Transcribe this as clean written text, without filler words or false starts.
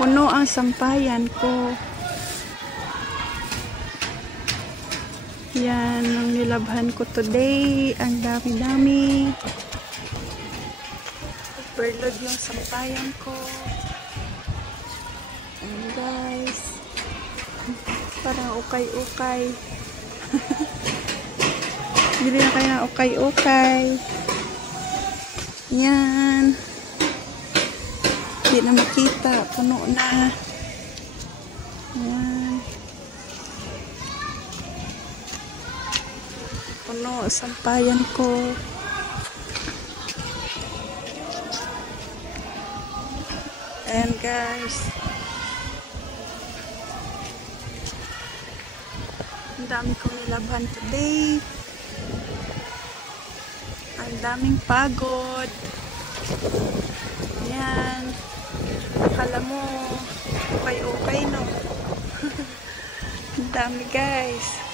Puno ang sampayan ko. Yan ang nilabhan ko today. Ang dami-dami. Overload yung sampayan ko. Ayan guys. Parang ukay-ukay. Bili na kayo ng ukay-ukay. Yan. Hindi na makita. Puno na. Yan. Puno sampayan ko. Ayan guys. Ang dami kong nilabhan today. Ang daming pagod. Ayan. Akala mo okay no. Ang dami guys.